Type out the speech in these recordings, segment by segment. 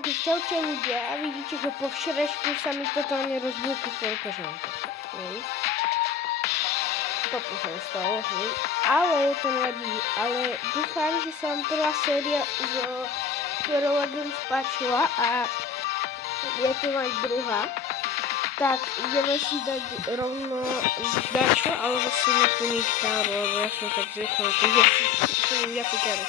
Takže čaute ľudia, a vidíte, že po včerajšku sa mi totálne rozbil kufelka žánka. Toto sa mi stalo, hej. Ale to nevadí, ale dúfam, že sa vám prvá séria z Hero Legends páčila a je tu aj druhá. Tak ideme si dať rovno dačo, alebo si na to nič káro, lebo ja som tak zrechol, takže som ja si káro.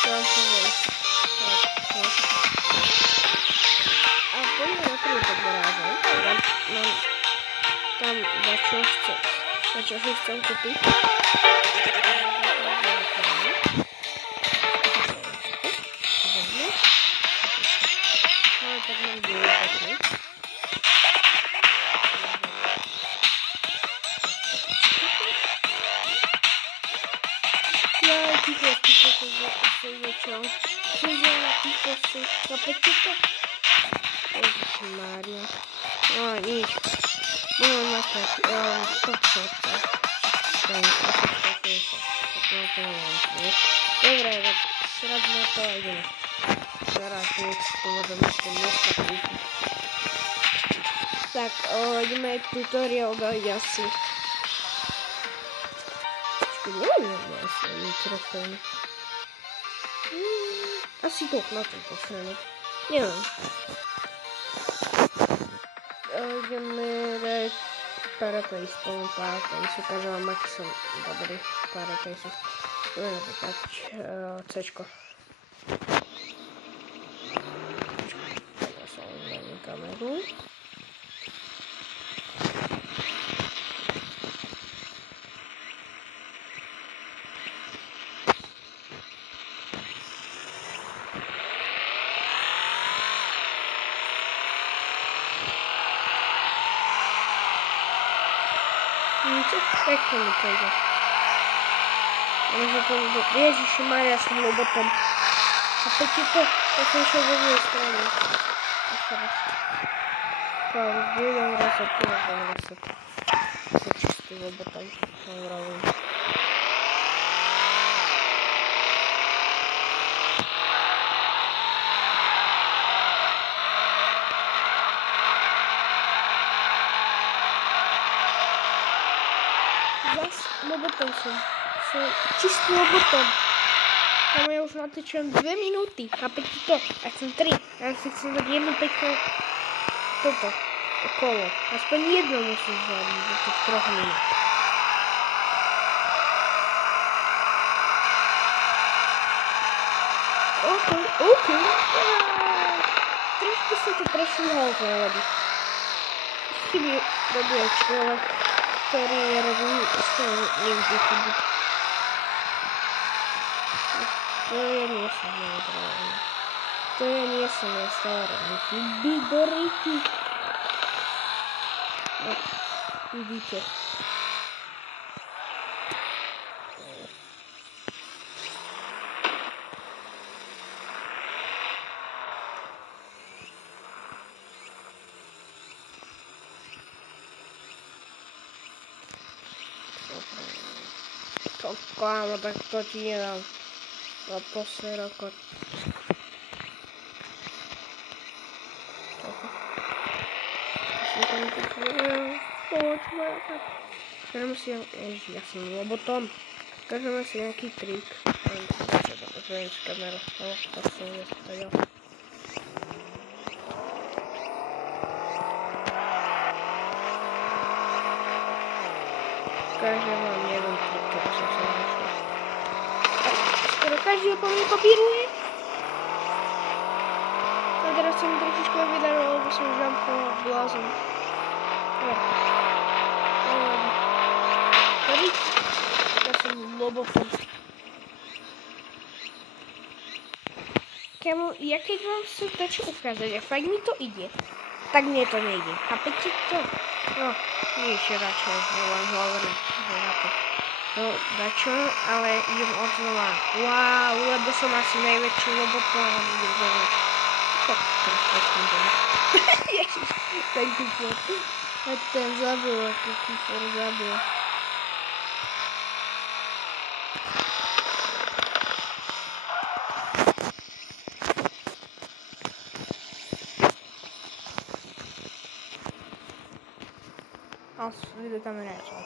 To vám poviem. A poďme na prvú tak ráze. Mám tam dačo si chcem kúpiť. Tak mám dôležitý. Ticho si niečo. Sezóna, ticho si. Chápete to? Ježišmária. No nič. Budem makať. Toto. Ten 860. Dobre, tak srad na to a ideme. Teraz to môžeme ešte dneska kúpiť. Tak, ideme tutorial dať asi. Neviem, asi mikrofón. Asi to na tejto strane. Neviem. Ideme dať paratejstom. Ukážem vám, aký som dobrý paratejstom. Ideme napríklad C-čko. Kameru. Čo pekne mi to ide. Ježišimária, som robotom. Chápete to? To som šiel do druhej strany. Budem reset, sa čistý robotom, som vravím. Zas robotom som čistý robotom. Tam ja už natečujem 2 minúty, chápete to? Ja som 3, ja si chcem dať jednu peknú toto, okolo. Aspoň jedno musím zvládnuť do tých 3 minút. OK. Trošku sa to prešúhal závady. Chyby robia človek, ktorý nerobí nikdy chyby. To ja nie som neutrálny. To ja nie som neutrálny. Chyby do ryti. No, vidíte. Kámo, tak to ti nedám. A posera kot. Poďme si, ja som robotom. Ukážeme si nejaký trik. Zvojem z kameru. Tak som nestajal. Ukážem vám jeden trik, ktorý som sa našel. Skoro každý ho po mne kopíruje. A teraz som trošičku vydaril, lebo som žampol blázon. Ja som lobotom. Kámo, ja keď vám chcem dačo ukázať a fakt mi to ide, tak mne to nejde. Chápete to? No, nič radšej, neviem hovorím. No, dačo, ale idem od znova. Wow, lebo som asi najväčší lobotom a idem znova. Tak, ježiš, ten kufor. A ten zabil, ako kufor zabil. A vyjde tam nejsou.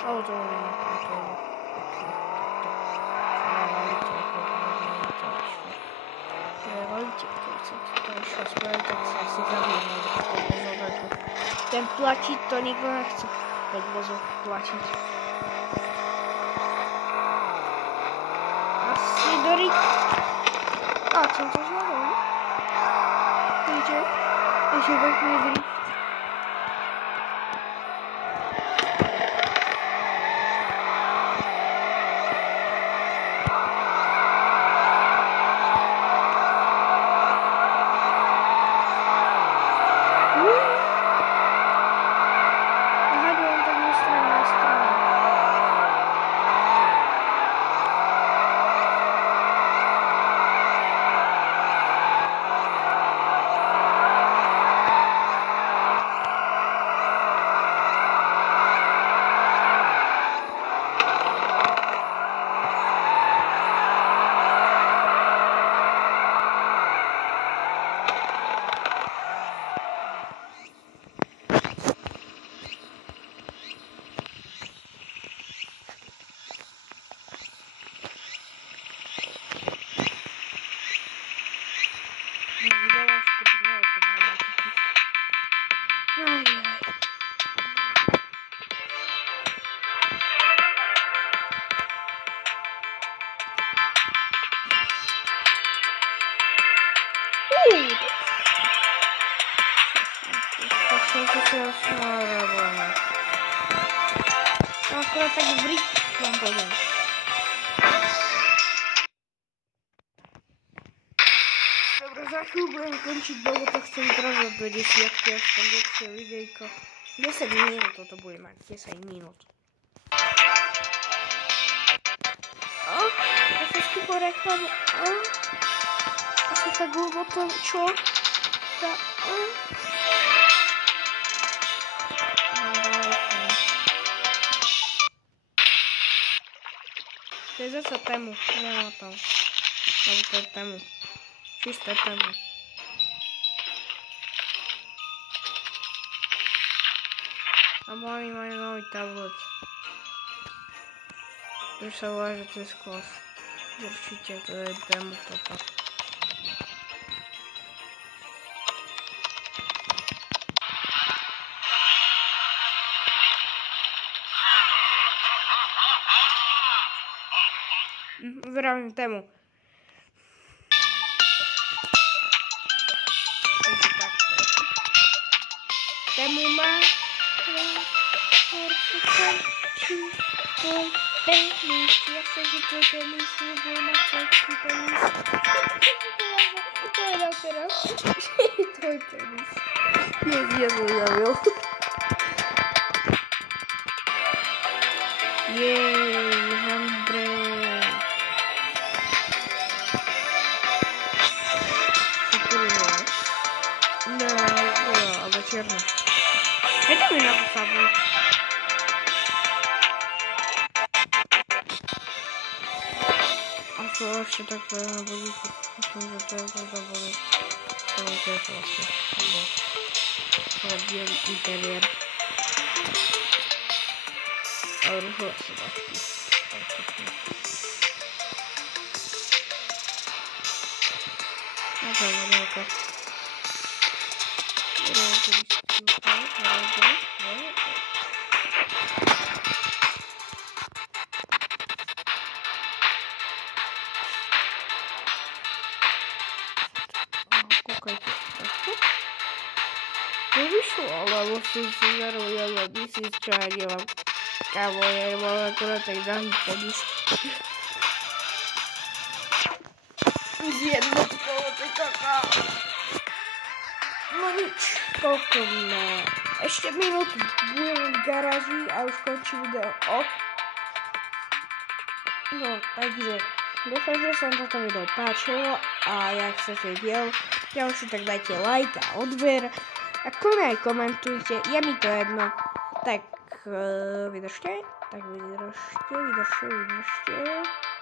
Ale to nevím, to je tak sa asi zabijeme, ten platiť to nikto nechce 5 vozov platiť. Asi Dory. A som to zvládol. Vidíte? Ešte pekný drift. Akurát tak vrik vám poviem. Dobre, za chvíľu budem končiť, lebo to chcem dražať do 10, aspoň dlhšie videjko. 10 minút toto bude mať, 10 minút. A sa skúpo reklamu. A sa tak ľúbo to, čo? To je zase tému, nemá tam. Lebo to je tému. Čisté tému. A oni majú nový tablet. Už sa volá, že to je sklos. Určite to je tému toto. Zdravím tému. Takže takto. Tému má penis. Ja som si tvoj penis ľúbil na všetky penis. Povedal teraz, že je tvoj penis. Ja som zavil. Jej, Handrej. Ale čierno. Je to mi napísané. A to ešte takto je na bodíku. Myslím, že to je to boli. To je tiež vlastne. To je bielý interiér. Ale rúžové sedačky. A to je modelka. Kúkajte takto. Nevyšlo, ale musím si zarobiť 1000, čo ja nemám. Kámo, ja nemám akorát tak drahý penis. Z jednotkou, ty kaká. No nič, koľko na... Ešte minútu budem v garáži a už končí video. No, takže dúfam, že sa vám toto video páčilo a jak sa si diel, ďalší, tak dajte like a odber a aj komentujte, je mi to jedno. Tak vydržte,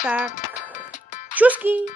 tak čusky.